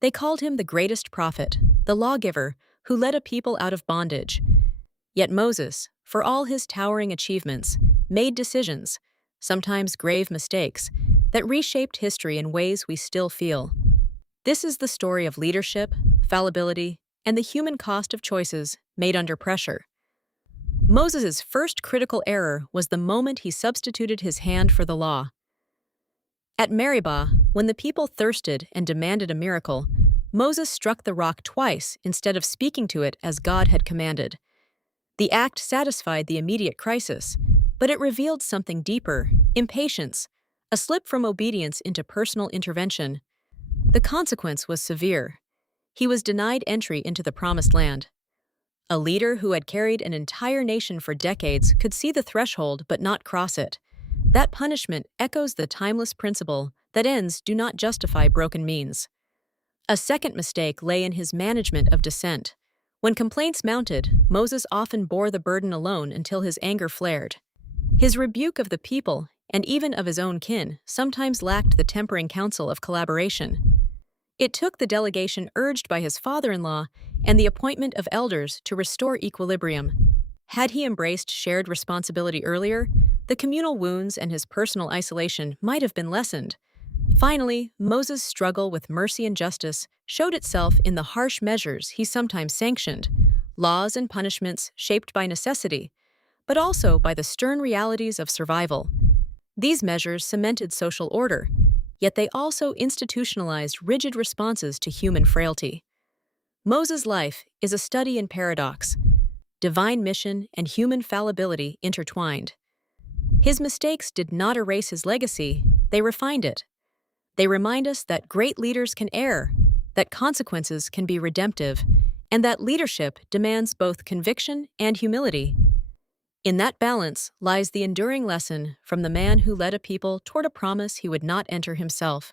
They called him the greatest prophet, the lawgiver, who led a people out of bondage. Yet Moses, for all his towering achievements, made decisions, sometimes grave mistakes, that reshaped history in ways we still feel. This is the story of leadership, fallibility, and the human cost of choices made under pressure. Moses' first critical error was the moment he substituted his hand for the law. At Meribah, when the people thirsted and demanded a miracle, Moses struck the rock twice instead of speaking to it as God had commanded. The act satisfied the immediate crisis, but it revealed something deeper: impatience, a slip from obedience into personal intervention. The consequence was severe. He was denied entry into the Promised Land. A leader who had carried an entire nation for decades could see the threshold but not cross it. That punishment echoes the timeless principle that ends do not justify broken means. A second mistake lay in his management of dissent. When complaints mounted, Moses often bore the burden alone until his anger flared. His rebuke of the people, and even of his own kin, sometimes lacked the tempering counsel of collaboration. It took the delegation urged by his father-in-law and the appointment of elders to restore equilibrium. Had he embraced shared responsibility earlier, the communal wounds and his personal isolation might have been lessened. Finally, Moses' struggle with mercy and justice showed itself in the harsh measures he sometimes sanctioned, laws and punishments shaped by necessity, but also by the stern realities of survival. These measures cemented social order, yet they also institutionalized rigid responses to human frailty. Moses' life is a study in paradox, divine mission and human fallibility intertwined. His mistakes did not erase his legacy, they refined it. They remind us that great leaders can err, that consequences can be redemptive, and that leadership demands both conviction and humility. In that balance lies the enduring lesson from the man who led a people toward a promise he would not enter himself.